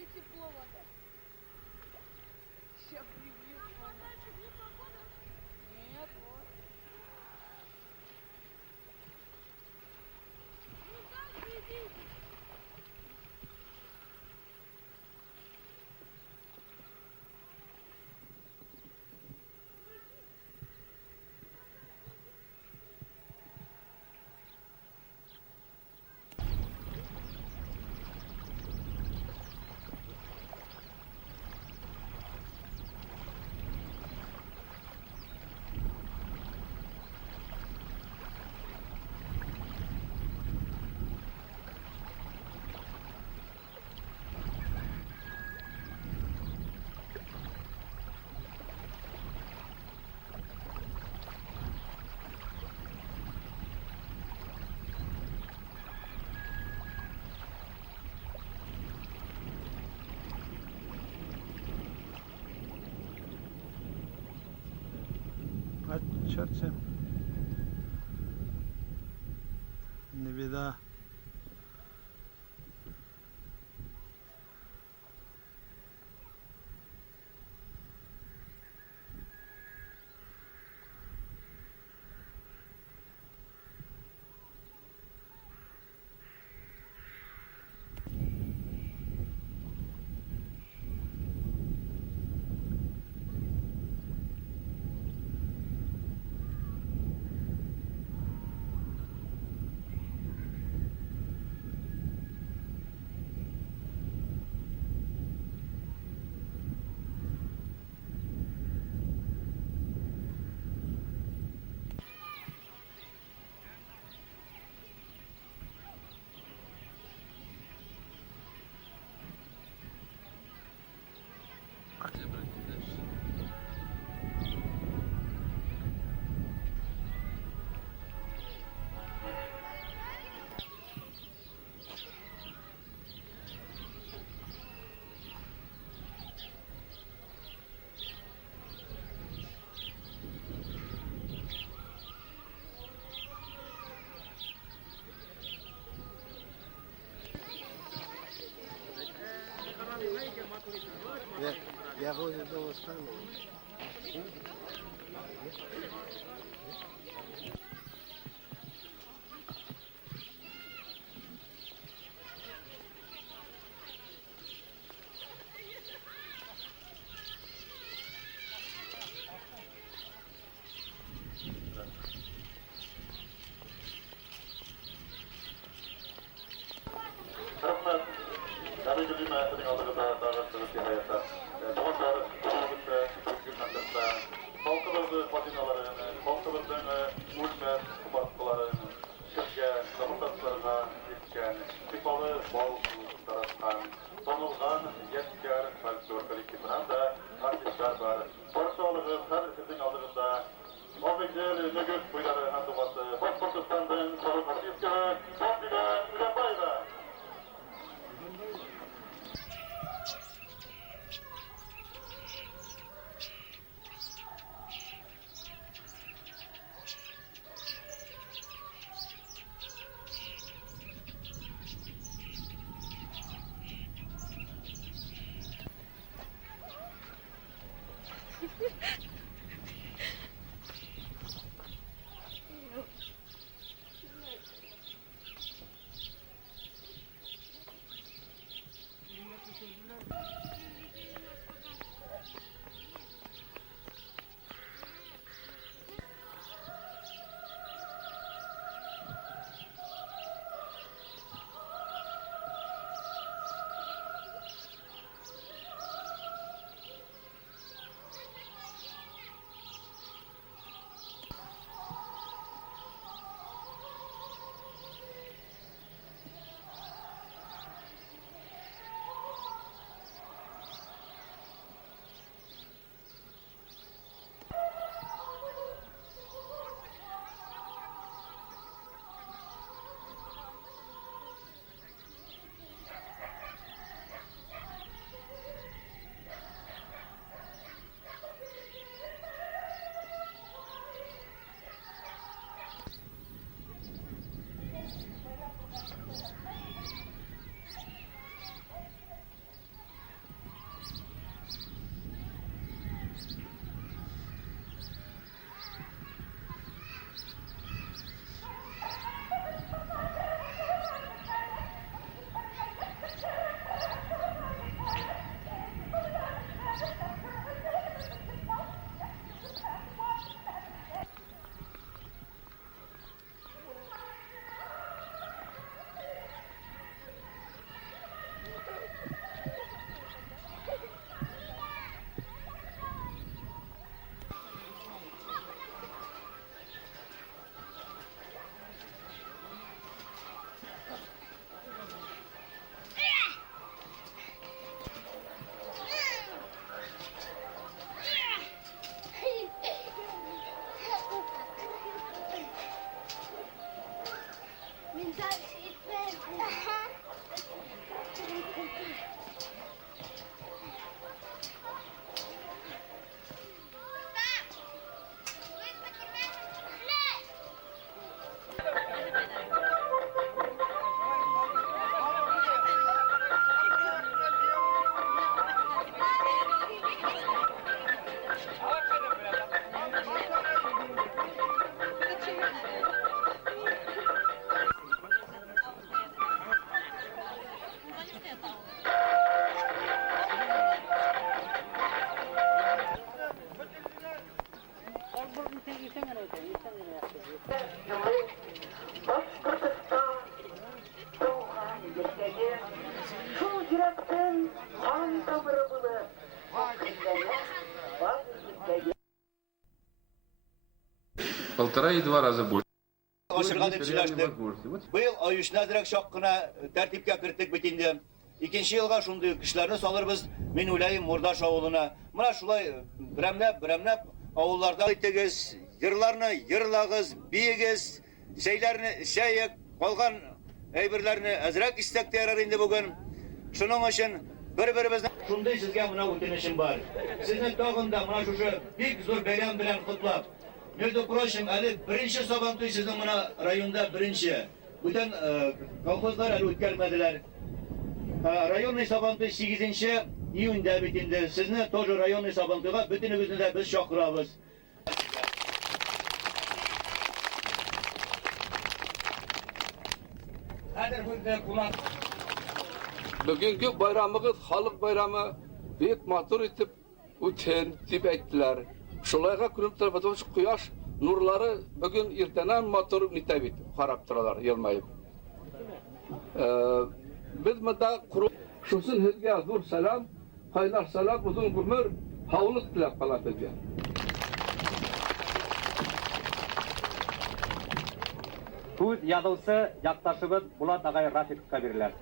вообще тепло вода. Сейчас прибьют. Нет, вот. Ну дальше идите. Чорче. Не біда. Я возле дома стану. Рахмат. Дары билиме синең алдыгызда тагы сәгатьтә хаята. Тагын күрүгезгә, күрүгезгә халкыбызның фатиналарын, халкыбызның үлмәс кубаткаларын, киргә, замандашларга җиткән, типалы бал тараткан, танылган яшькәр фольклор коллективлары да артистлар бар. Баршалыгы һәр сезнең алдыгызда Мавзел Нөгөс буйлары һәм дувасы Башкортстанның халык артисткасы Фатима Үләнбаева. Milletin kan damarını Полтора и два раза больше. Ашырга дип сөйләштек. Быел аюшна дирәк шак кына тәртипкә керттек бит инде. Икенче елга шундый кешеләрне салырбыз. Мин уйлайм Мурдаш авылына. Менә шулай берәмләп авылларда итегез, йырларны йырлагыз, биегез, шәйләрне шәйек, калган әйберләрне әзрәк истәктә ярар инде бүген. Шуның өчен бер-беребезне шундый сезгә менә үтенечем бар. Сезне тагын да менә шушы бик зур бәйрәм белән котлап, между прочим, әле беренче Сабантуй сезнең менә районда беренче. Бүтән колхозлар әле үткәрмәделәр. Районный Сабантуй 8 июньдә бит инде. Сезне тоже районный Сабантуйга бөтенегезне дә без чакырабыз. Bugünkü bayramımız halk bayramı büyük matur itip üten dip ettiler. Şulayga külüp tarafı şu kuyaş nurları bugün irtenen matur nitebit harap tıralar yılmayıp. Biz mıda kuru şusun hizge zor selam, haylar selam, uzun ömür, havluk tilep kalat ediyor. Söz ядусы якташыбыз Булат агай Рафиковка берилет.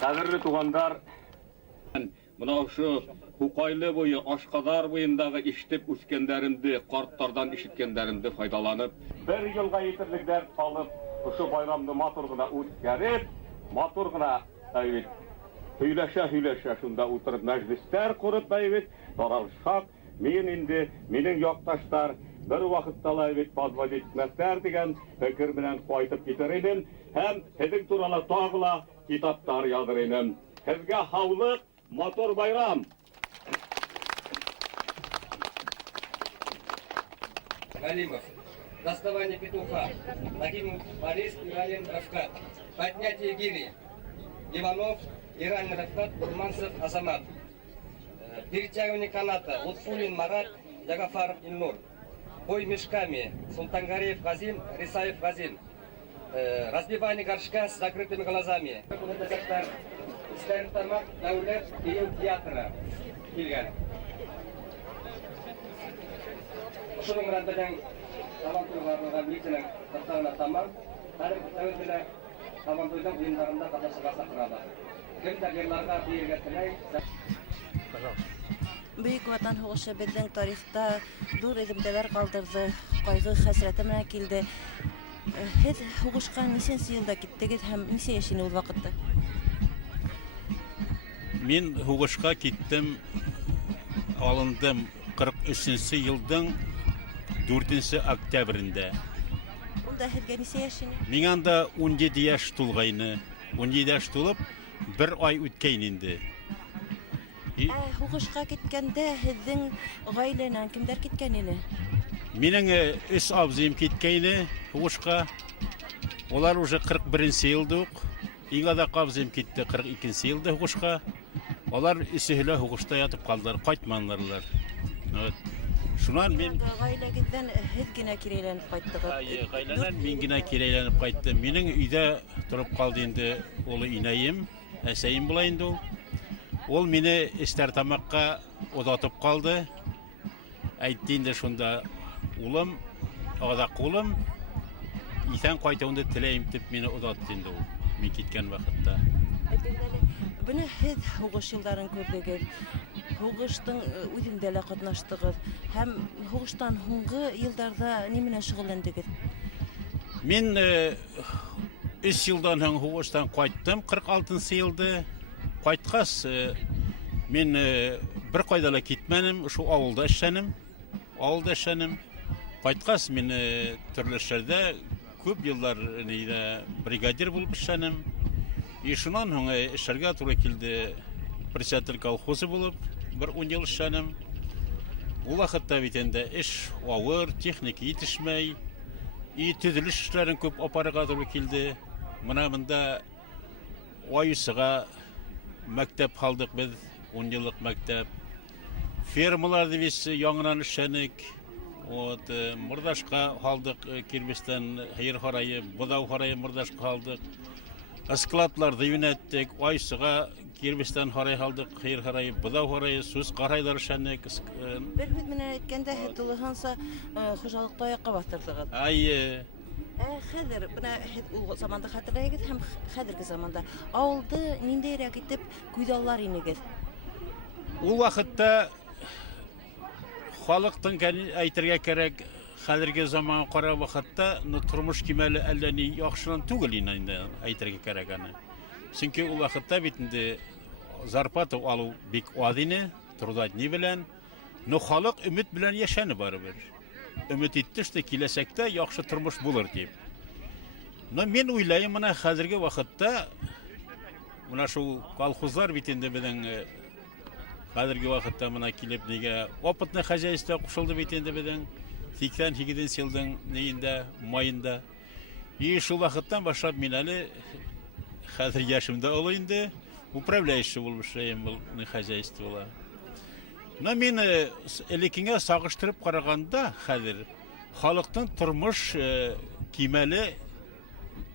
Кадерле тугандар, мына ошо Хукайлы буе, Ашкадар буендагы иштеп үскәндәремде, карттардан ишеткәндәремде файдаланып, бер елга итерлектәр алып, ошо байрамны матур гына үткәреп, матур гына һөйләшә шунда утырып мәҗлестәр курып бәйбит, таралышак, минең якташлар bir вакытта бит подвод итмәсләр дигән фикер белән кайтып китер идем һәм һеҙҙең турала тагыла китаптар яҙыр идем. Һеҙгә һаулыҡ, матур байрам. Галимов. Доставание петуха. Нагимов Борис, Иралин Рафкат. Поднятие гири. Иванов, Иралин Рафкат, Урманцев Азамат. Перетягивание каната. Лутфулин Марат, Ягафаров Ильнур. Бой мешками. Султангареев Газим, Рисаев Газим. Разбивание горшка с закрытыми глазами. Стәртамак дәүләт бейеу театры килгән. Шуның белән безнең Сабантуйга митинг тактагына тамам. Һәр тәүлектә Сабантуйның уеннарында катнашырга чакыралар. Кемдә гырларга биергә теләй. Бөек Ватан һугышы безнең тарихта зур элемтәләр калдырды, кайгы, хәсрәте менән килде. Һез һугышка ничәнче елда киттегез һәм ничә яшендә ул вакытта? Мин һугышка киттем, алындым 43-нче елның 4 октябрендә. Унда һезгә ничә яшендә? Миңа анда 17 яшь тулгайны. 17 яшь тулып, бер ай үткән инде. Һугышка киткәндә һезнең гаиләнән кемдәр киткән иде? Минең 3 абзыем киткәйне һугышка. Олар уже 41-нче елда ук. Иң адак абзыем китте 42-нче елда һугышка. Олар исеһле һугышта ятып калдылар, кайтманнарлар. Шунан мин гаиләгездән һез генә кирәйләнеп кайттыгыз. Гаиләдән мин генә кирәйләнеп кайттым. Минең өйдә торып калды инде улы инәем, әсәем була инде ул. Ул мине Стәртамакка озатып калды. Әйтте инде шунда, улым, адак улым, исән кайтуыңды теләйем дип мине озатты инде ул. Мин киткән вакытта. Быны һез һугыш елларын күрдегез. Һугыштың үҙендә лә катнаштыгыз һәм һугыштан һуңгы елдарда ни менән шөгыльләндегез? Мин 3 елдан һуң һугыштан кайттым, 46-нчы елда. Кайткас, мин бер кайда да китмәнем, шу авылда эшләнем. Кайткас, мин төрле эшләрдә күп еллар бригадир булып эшләнем. Шуннан һуң эшләргә туры килде. Председатель колхозы булып, бер 10 ел эшләнем. Ул вакытта бит инде эш авыр, техник итешмәй, төзелеш эшләрен күп апарга туры килде. Менә монда Аюсыга мәктәп халдык без, 10 еллык мәктәп. Фермаларда biz яңадан эшләнек. Мурдашка халдык, Кирбестан, Хайыр харайы, Будау харайы Мурдашка халдык. Складларды юнәттек, айсыға кирбестен харай халдык, хәйр харай, быдау харай, сүз карайлар шәнек. Бер бит менә әйткәндә тулыганса хуҗалыкта аякка бастырдыгыз. Ай, Хәзер менә ул заманда хәтерләгез һәм хәзерге заманда авылды ниндәйрәк итеп күйдаллар инегез? ул вакытта халыктың әйтергә кирәк, хәзерге заман кара вакытта тормыш кимәле әллә ни яхшынан түгел инде әйтергә кирәк аны. Чөнки ул вакытта бит инде зарплата алу бик адине, трудать ни белән, но халык өмет белән яшәне барыбер. Өмет итте, что киләсәктә яхшы тормыш булыр дип. Но мен уйлайм, менә хәзерге вакытта менә шул колхозлар бит инде безнең хәзерге вакытта менә килеп нигә опытный хозяйство кушылды бит инде безнең 88 елның нигендә майында. И шул вакыттан башлап мин әле хәзер яшемдә олы инде управляющий булып эшләйм бу хозяйствода. Но мин элеккегә сагыштырып караганда хәзер халыктың тормыш кимәле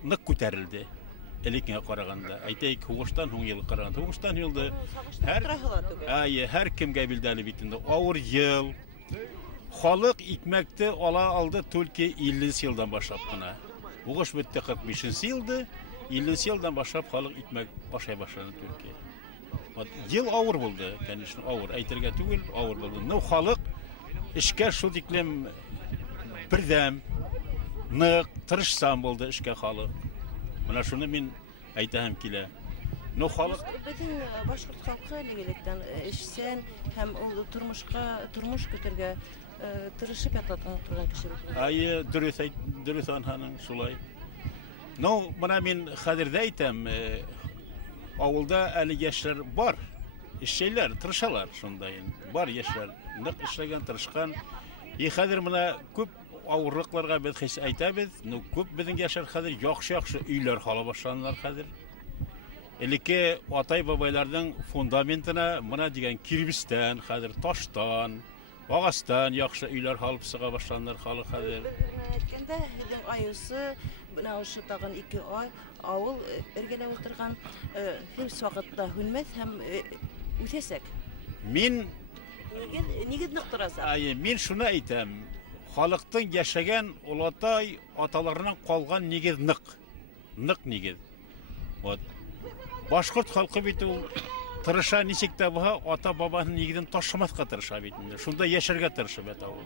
нык күтәрелде. Элеккегә караганда. Әйтәйек, хугыштан һуң ел караганда. Хугыштан елда һәр кемгә билдәле бит инде. Авыр ел. Халык икмәкте ала алды только 50 елдан башлап кына. Хугыш бетте 45 елда. 50 елдан башлап халык икмәк ашай башлады Төркия. Ел авыр булды, конечно, авыр. Әйтергә түгел, авыр булды. Но халык эшкә шул диклем бердәм, нык, тырышсам булды эшкә халык. Менә шуны мин әйтәм килә. Но халык Безнең башкорт халкы нигелектән эшсән һәм ул тормыш көтәргә тырышып ятатын торган кеше бит. Ай, дөрес анһаның шулай. Но менә мин хәзердә әйтәм, авылда әле яшьләр бар. Эшчеләр тырышалар шунда инде. Бар яшьләр, нык эшләгән, тырышкан. И хәзер менә күп авырлыкларга без хис әйтәбез. Ну күп безнең яшьләр хәзер яхшы өйләр һала башладылар хәзер. Элекке атай-бабайларның фундаментына менә дигән кирбестән, хәзер таштан, агастан яхшы өйләр халып сыга башладылар халык хәзер. Әйткәндә, һезнең аюсы менә ошо тагын 2 ай авыл эргәләп утырган һәм вакытта хүнмәс һәм үтәсәк. Мин Нигез нык торасы? Мин шуны әйтәм. Халыктың яшәгән олатай аталарынан калган нигез нык. Нык нигез. Вот. Башкорт халкы бит ул тырыша ничек тә булса ата-бабаның нигезен ташламаска тырыша бит инде. Шунда яшәргә тырышып ята ул.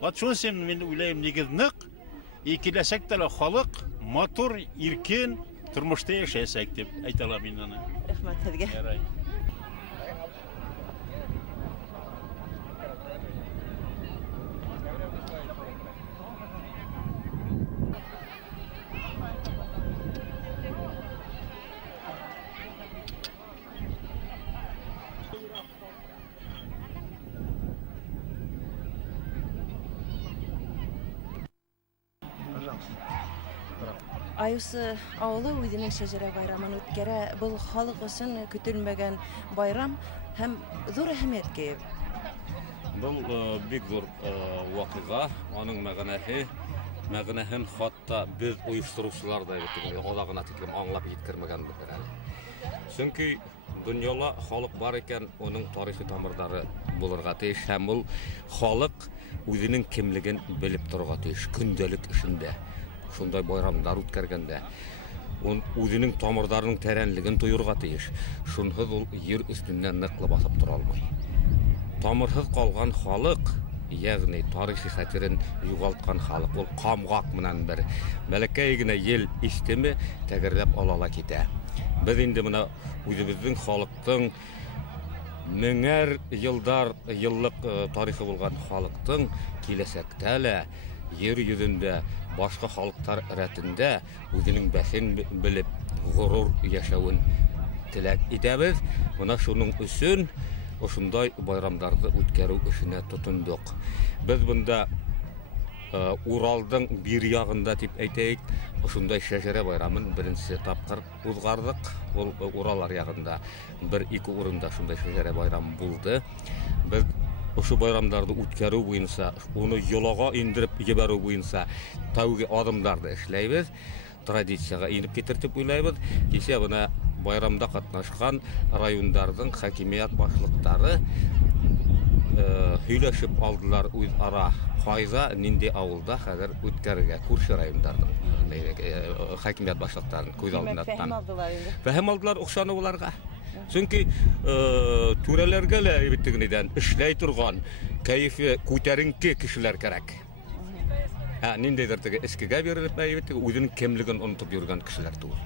Вот шунысын мин уйлыйм, нигез нык. И киләсәктә халык матур, иркен тормышта яшәсәк дип әйтә алам мин аны. Рәхмәт сезгә. Ярай. Аюсы авылы үзенең шәҗәрә байрамын үткәрә. Бұл халык өчен көтелмәгән байрам һәм зур әһәмияткә ия. Бұл бик зур вакыйга, аның мәгънәһен хатта без оештыручылар да одагына тиклем аңлап җиткермәгән бер әле. Чөнки дөньяда халык бар икән, аның тарихи тамырлары булырга тиеш һәм ул халык үзенең кимлеген белеп торырга тиеш көндәлек эшендә. Шундай байрамдар үткәргәндә үзенең тамырларының тәрәнлеген тоюрга тиеш. Шунһыз ул җир өстеннән ныклы басып тора алмый. Тамырсыз калган халык, ягъни тарихи хәтерен югалткан халык, ул камгак менән бер бәләкәй генә ел истеме тәгәрләп алала китә. Без инде менә үзебезнең халыктың меңәр еллык тарихы булган халыктың киләсәктә лә yer йөзендә башка халыктар рәтендә үзенең бәсен белеп горур яшәвен теләк итәбез. Менә шуның өчен ошондай байрамдарды үткәрү эшенә тотындык. Без монда Уралдың бир ягында дип әйтәйек, ошондай шәҗәрә байрамын беренче тапкыр узгардык. Ул Ураллар ягында 1-2 урында шундай шәҗәрә байрам булды. Без ошо байрамдарды үткәрү буенча, уны йолага индиреп җибәрү буенча тәүге адымнарны эшләйбез. традицияға инеп кетер деп уйлайбыз. Кеше мына байрамда катнашкан райондардың хакимият башлыктары һөйләшеп алдылар үз ара кайда нинди авылда хәзер үткәрергә күрше райондардың хакимият башлыктарын күз алдына Фәһим алдылар инде. Фәһим алдылар охшаны уларга. Чөнки түрәләргә лә әйбеттегенедән эшләй торган, кайфы күтәренке кешеләр кирәк. Ниндидер теге эскегә бирелеп әйбеттеге үзенең кемлеген онытып йөргән кешеләр түгел.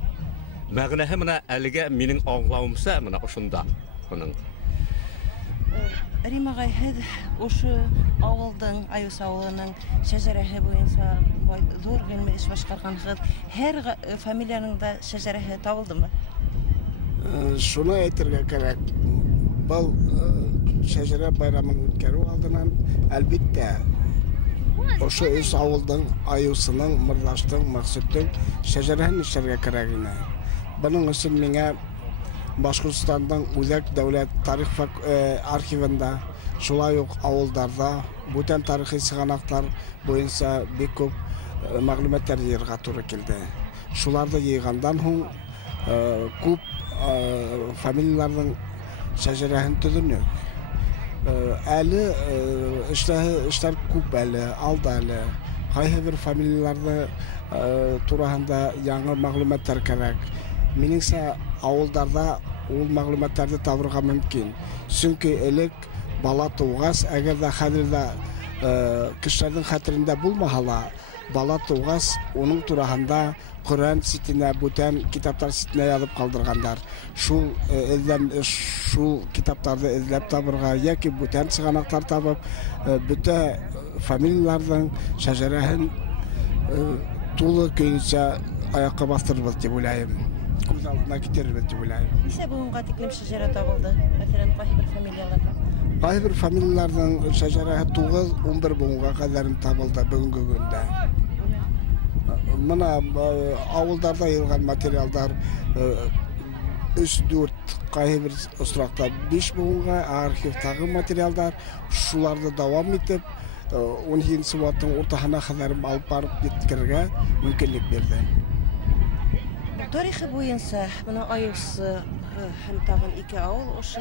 Мәгънәһе менә әлегә минем аңлавымча менә ошында моның. Рим агай, һез ошо авылдың, Аюс авылының шәҗәрәһе буенча зур гыйльми эш башкаргансыз. Һәр фамилияның да шәҗәрәһе табылдымы? Шуны әйтергә кирәк. Был шәҗәрә байрамын үткәрү алдынан әлбәттә ошо үз авылдың, Аюсының, Мырдаштың, Максуттың шәҗәрәһен эшләргә кирәк ине. Буның өчен миңа Башкортстандың Үзәк дәүләт тарих архивында, шулай ук авылдарда, бүтән тарихи сыганактар буенча бик күп мәгълүматлар йыярга туры килде. Шуларны йыйгандан һуң күп фамилияларның шәҗәрәһен төзүнек. Әле эшләр күп әле, алда әле. Кайһы бер фамилияларны турында яңа мәгълүматлар кирәк. Минеңсә, авылдарда ул мәгълүматларны табырга мөмкин. Чөнки элек бала тугас, әгәр дә хәзердә кешеләрнең хәтерендә булмаһа, бала тугас, уның турында Коръән ситенә, бүтән китаплар ситенә язып калдыргандар. Шул китапларны эзләп табырга яки бүтән сыганактар табып, бүтә фамилияларның шәҗәрәһен тулы көенчә аякка бастырырбыз дип уйлайм. Күз алдына китербез дип уйлайм. Ничә буынга тиклем шәҗәрә табылды? Мәсәлән, кайһы бер фамилияларда? Кайһы бер фамилияларның шәҗәрәһе 9-11 буынга кадәр табылды бүгенге көндә. Мына авылдарда йылган материалдар 3-4 кайһы бер осракта 5 буынга, архивтагы материалдар шуларны дәвам итеп 12 сыйваттың уртаһына кадәр алып барып җиткергә мөмкинлек бирде. Тарихы буенча, мына Аюс һәм тагын 2 авыл ошо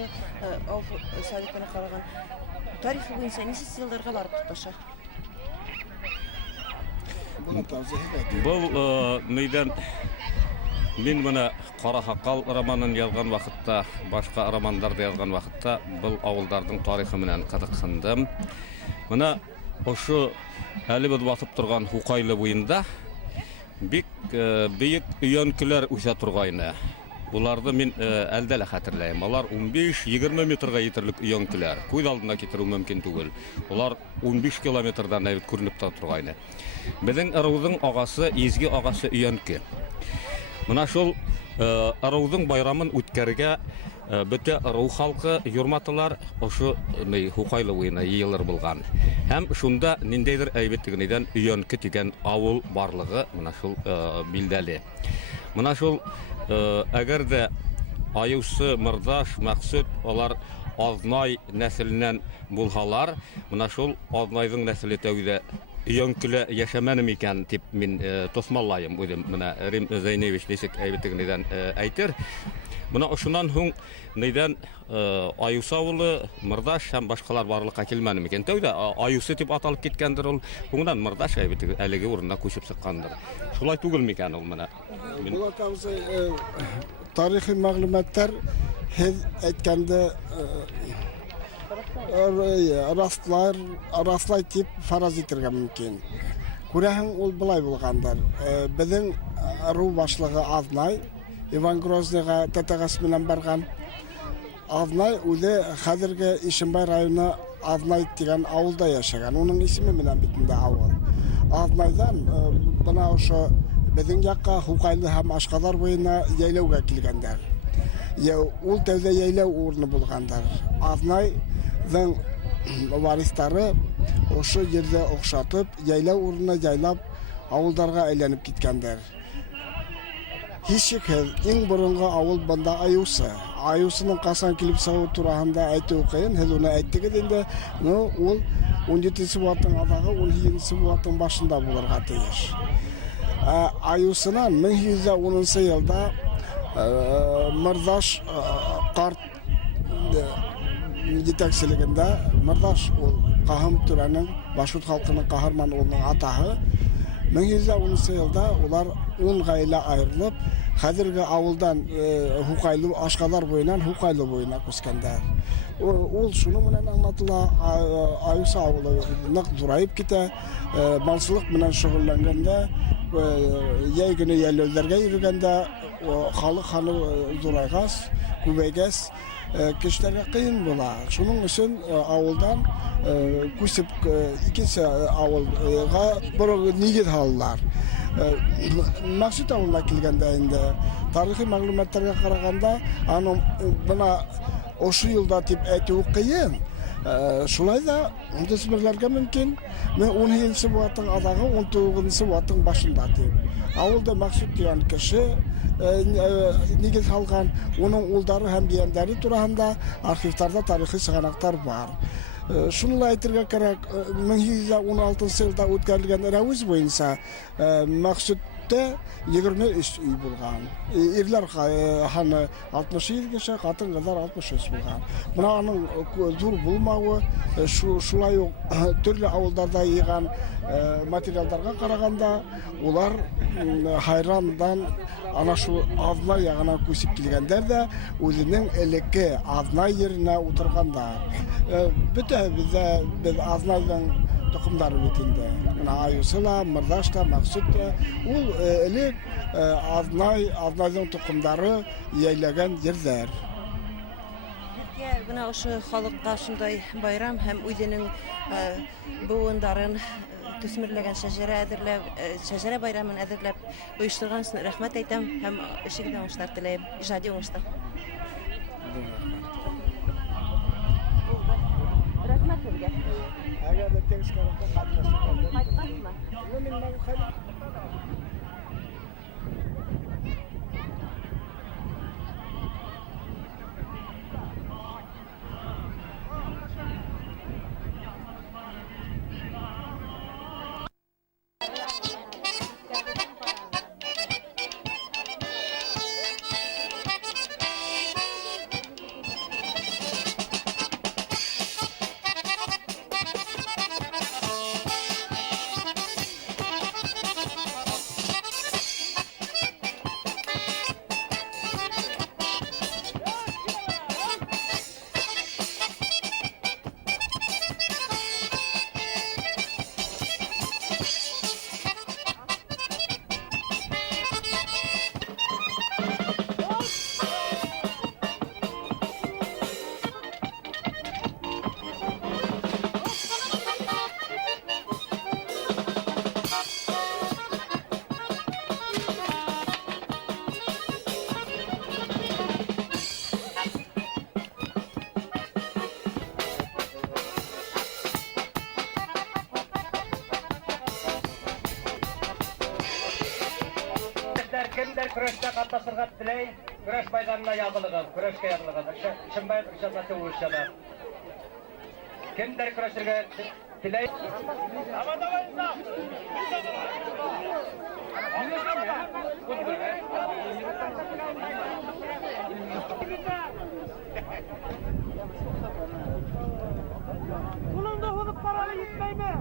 авыл советына караган. Тарихы буенча ничә елларга барып тоташа? Бұл нейден мен мына Қара Хақал романын язған вақытта, башқа романдарды язған вақытта бұл ауылдардың тарихы менен қызықсындым. Мына ошо әлі біз басып тұрған Хукайлы буйында бик бейік үйөнкілер үсә тұрғайны. Буларды мен әлдәлі хәтерләйм. Алар 15-20 метрға етерлік үйөнкілер. Көз алдына кетіру мөмкин түгел. Олар 15 километрдан әйбіт көрініп тұрғайны. Біздің ырудың ағасы, езге ағасы үйөнкі. Мына шол ырудың байрамын үткәргә бөтә ыру халқы юрматылар ошо Хукайлы буена йыйылыр булган. Һәм шунда ниндәйдер әйбеттегенедән үйөнкі дигән авыл барлыгы мына шул билдәле. Мына шул әгәр дә Аюсы, Мырдаш, Максут олар Азнай нәселеннән булһалар, мына шул Азнайдың нәселе тәүдә үйөнкеле яшәмәне микән дип мин тосмаллайым үзем. Менә Рим Зәйневич ничек әйбеттегенедән әйтер. Мына ошунан һуң нидән Аюс авылы, Мырдаш һәм башкалар барлыкка килмәне микән? Тәүдә Аюсы дип аталып киткәндер ул. Һуңдан Мырдаш әйбеттеге әлеге урынына күчеп чыккандыр. Шулай түгел микән ул менә? Тарихи мәгълүматлар һез әйткәндә раслай дип фараз итәргә мөмкин. Күрәһең, ул былай булгандыр. Безнең ру башлыгы Азнай Иван Грозныйга тәтәгәс белән барган. Азнай үзе хәзерге Ишембай районы Азнай дигән авылда яшәгән. Уның исеме белән битендә авыл. Азнайдан бына ошо безнең якка Хукайлы һәм Ашкадар буена яйлауга килгәннәр. Ул тәүдә яйлау урыны булгандар. Азнайның варислары ошо җирдә охшатып, яйлау урынына яйлап авылларга әйләнеп киткәннәр. Һичшикһез, иң борынгы авыл бында Аюсы. Аюсының касан килеп сыгу турында әйтү кыен, һез уны әйттегез инде. Ул 17 сыйваттың адагы 17 сыйваттың башында булырга тиеш. Ayusынан 1110 yılda Mırdaş Kart yetekçiliginde Mırdaş Kahım Tören'in Başkurt halkının kahraman olduğunun atağı 1110 yılda ular 10 gayle ayrılıp Kadirgi avuldan Hukaylı aşkalar boyunan Hukaylı boyuna köskender. Ol şunu bilen anlatıla Ayus avulu nak durayıp gite malçılık bilen şug'ullanganda yaygını yerlerge yürügende halık hanı duraygas, kubeyges kişilerge kıyın bula. Şunun için avuldan kusip ikisi avulga bir nigit halılar. Maksut avuluna kilgende indi. Tarihi maglumatlarga qaraganda anı buna oşu yılda tip eti kıyın. Şulay da desmirlerge mümkün. Men 17 buatın adağı 19 buatın başında tip. Avulda maksut diyen kişi nigiz halgan onun uldarı hem yeğenleri turahında arxivlarda tarihi sığanaklar var. Şununla aytırga kerak 1116 yılda o'tkazilgan raviz boyunca maksutda 23 uy bo'lgan. Erlar hani 67 kishi, xotin qizlar 63 bo'lgan. Bularning zo'r bo'lmavi shulay turli avullarda yig'an materiallarga qaraganda ular hayrondan ana shu azna yag'ına ko'sib kelganlar da o'zining eliki azna yerine o'tirganlar. Biz aznadan to'qimlar bitindi. Ayusla, Mırdaşda, Maksutda ul elek aznadan to'qimlari yaylagan yerler. Türkiye buna oşu halkka şunday bayram hem uydenin buğundарын төсмірлеген шәжәрә байрамын әзірләп ұйыштырған үшін рәхмәт айтам һәм ішігіде оңыштар тілейм, ижади оңыштар. Рәхмәт сезгә. Әгәр дә тегез каракта катнашсаң, Кайткансызмы? Kimdir kurashda qatnashirga tilay, kurash maydonida yazılığın, kurashga yazılığın. Shimbayt ishlatib o'rishadi. Kimdir kurashirga tilay. Kulunda hulup paralı yetmeyme.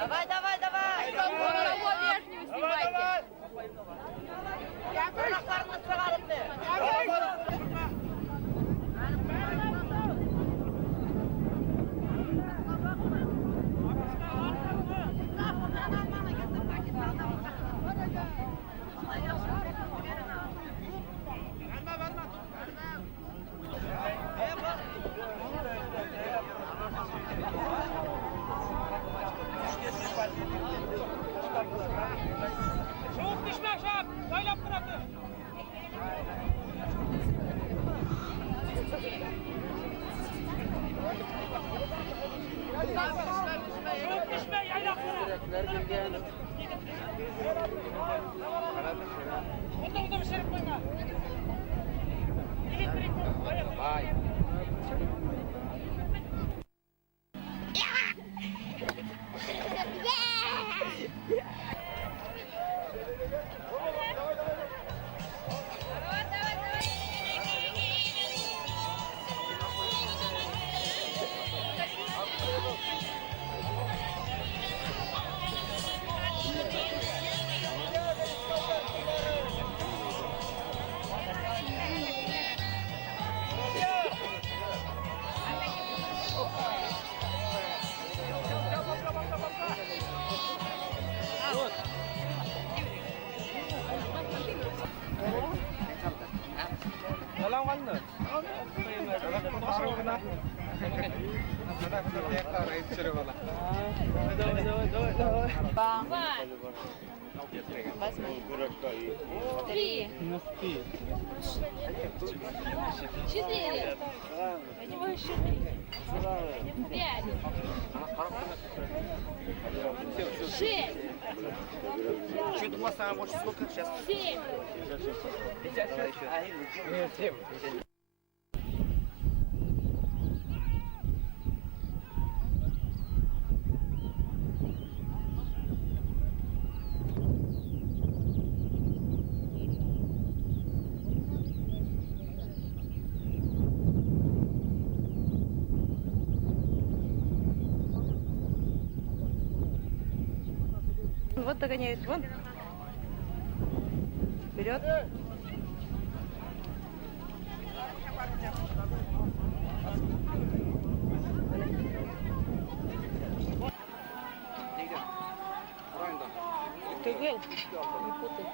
Давай, давай, давай! Верхнюю снимайте! Я тоже парно справился! Soğuk düşmek Три. 4. Пять. 6. Чуть у вас там больше сколько сейчас? 7. Вот догоняют, вон. Вперед. Түгел. Не путай.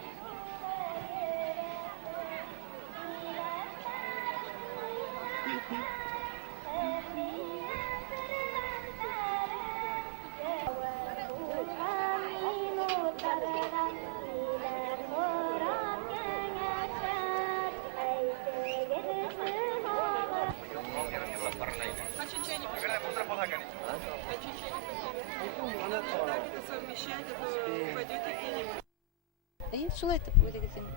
Шулай итеп үдегезден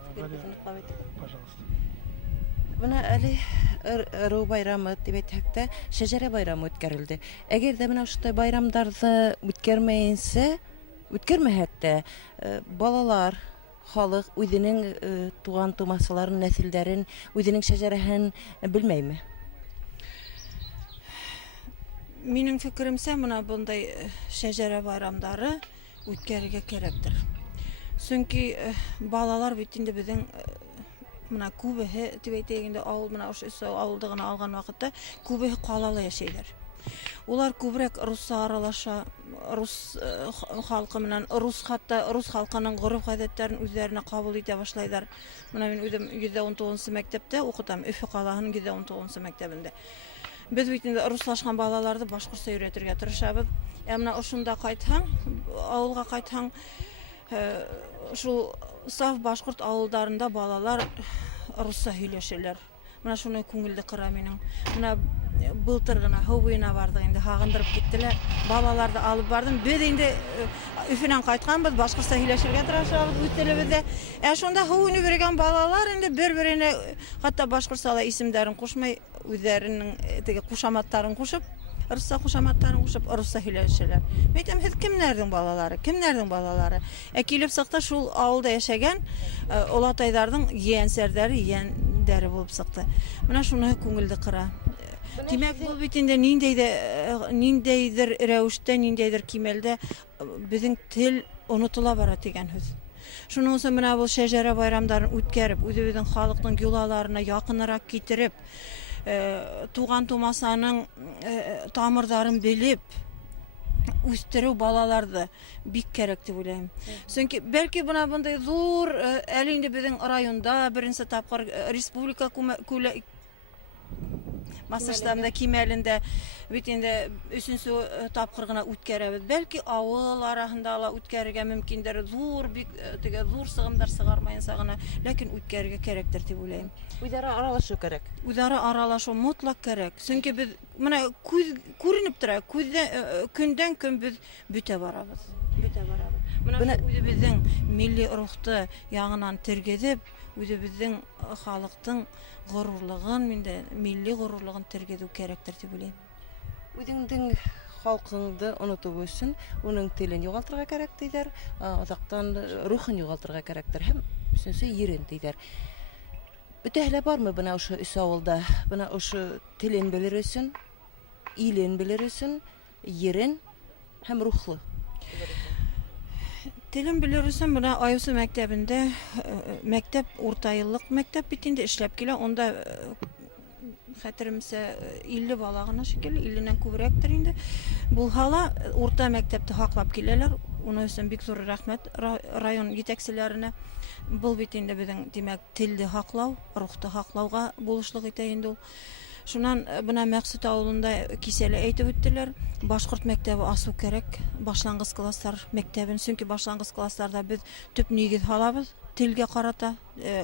Пожалуйста. Менә әле Ру байрамы дип әйтәктә шәҗәрә байрамы үткәрелде. Әгәр дә менә шундый байрамнарны үткәрмәһәк тә, балалар, халык үзенең туган тумасаларын, нәселләрен, үзенең шәҗәрәһен белмәйме? Минем фикеремчә, менә bunday шәҗәрә байрамнары үткәрергә кирәктер. Чөнки балалар бит инде безнең менә күбеһе дип әйтәгәндә авыл менә ошо авылда гына алган вакытта күбеһе калалы яшәйләр. Улар күбрәк русса аралаша, рус халкы менән хатта рус халкының гореф-гадәтләрен үзләренә кабул итә башлайлар. Менә мин үзем 119 мәктәптә укытам, Өфе калаһының 119 мәктәбендә. Без бит инде руслашкан балаларны башкортча өйрәтергә тырышабыз. Менә ошында кайтһаң, авылга кайтһаң, шул саф башкорт авылдарында балалар русса һөйләшәләр. Менә шуны күңелдә кыра минем. Менә былтыр гына Ховуена бардык инде, хагындырып киттеләр. Балаларды алып бардым. Без инде Өфенән кайтканбыз, башкортча һөйләшергә тырышабыз үз телебездә. Шунда Ховуена бергән балалар инде бер-беренә хатта башкортча исемнәрен кушмай, үзләренең теге кушаматтарын кушып, русса кушаматтарын кушып, русса һөйләшәләр. Мәйтәм, һез кемнәрнең балалары? Кемнәрнең балалары? Килеп сыкты шул авылда яшәгән олатайларның yeğensәрдәре, yeğendәре булып сыкты. Менә шуны күңелдә кыра. Димәк, бу бит инде ниндәйдер рәвештә, ниндәйдер кимәлдә безнең тел онытыла бара дигән һүз. Шуның өчен менә бу шәҗәрә байрамнарын үткәреп, үзебезнең халыкның юлаларына якынрак китереп, туган тумасаның тамырларын белеп үстерү балаларды бик кирәк дип уйлыйм. Чөнки бәлки бuna bunday зур әле инде безнең районда беренче тапкыр республика масштабында кимәлендә бит инде 3нче тапкыр гына үткәрәбез. Бәлки авыл арасында ала үткәрергә мөмкиндер, зур бик теге зур сыгымдар сыгармаенса гына, ләкин үткәрергә кирәктер дип уйлыйм. Үзара аралашу кирәк. Үзара аралашу мотлак кирәк. Чөнки без менә күренеп тора, күздән көндән көн без бүтә барабыз. Бuna Үзебезнең милли рухты яңынан тергедеп, үзебезнең халыктың горурлыгын, миндә милли горурлыгын тергеду кирәктер дип уйлыйм. үзеңнең халкыңды онытып өчен, уның телен югалтырга кирәк диләр, азактан рухын югалтырга кирәктер һәм өченче ирен диләр. Бөтәһлә бармы бuna ошо үс авылда, бuna ошо телен белер өчен, илен белер өчен, ирен һәм рухлы. Телен белер өчен бuna Аюсы мәктәбендә мәктәп урта еллык мәктәп бит инде эшләп килә, онда хәтеремсә 50 бала гына шикелле, 50-нән күбрәктер инде. Булһала урта мәктәпте хаклап киләләр. Уның өчен бик зур рәхмәт район җитәкчеләренә. Бул бит инде безнең димәк телне хаклау, рухты хаклауга булышлык итә инде ул. Шуннан бuna Мәксүт авылында кисәле әйтеп үттеләр. Башкорт мәктәбе асу кирәк, башлангыч класслар мәктәбен, чөнки башлангыч классларда без төп нигез халабыз. Телгә карата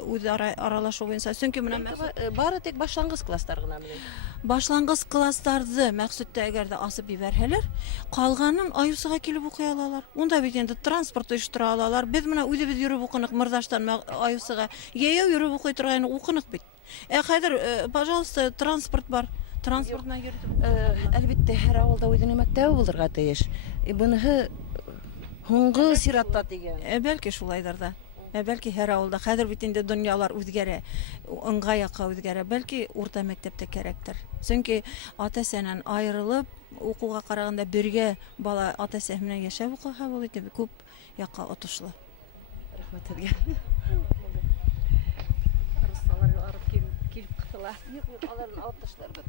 үзара аралашу буенча. Чөнки менә Бары тик башлангыч класслар гына белән. башлангыч классларны Мәксүттә әгәр дә асып ибәрһәләр, калганын Аюсыга килеп укый алалар. Унда бит инде транспорт оештыра алалар. Без менә үзебез йөреп укынык Мырдаштан Аюсыга. Яяу йөреп укый торган укынык бит. Хәзер, пожалуйста, транспорт бар. Транспортна йөртеп. Әлбәттә, һәр авылда үзенең мәктәбе булырга тиеш. Буныһы һуңгы сиратта дигән. Бәлки шулайдыр да. Бәлки һәр авылда хәзер бит инде дөньялар үзгәрә, ыңгай якка үзгәрә. Бәлки урта мәктәптә кирәктер. Чөнки ата-әсәнән айрылып, укуга караганда бергә бала ата-әсә белән яшәп укыга бу итеп күп якка отышлы. Рәхмәт сезгә. Арысларга арып килеп кытыла. Юк, аларны алып ташларбыз.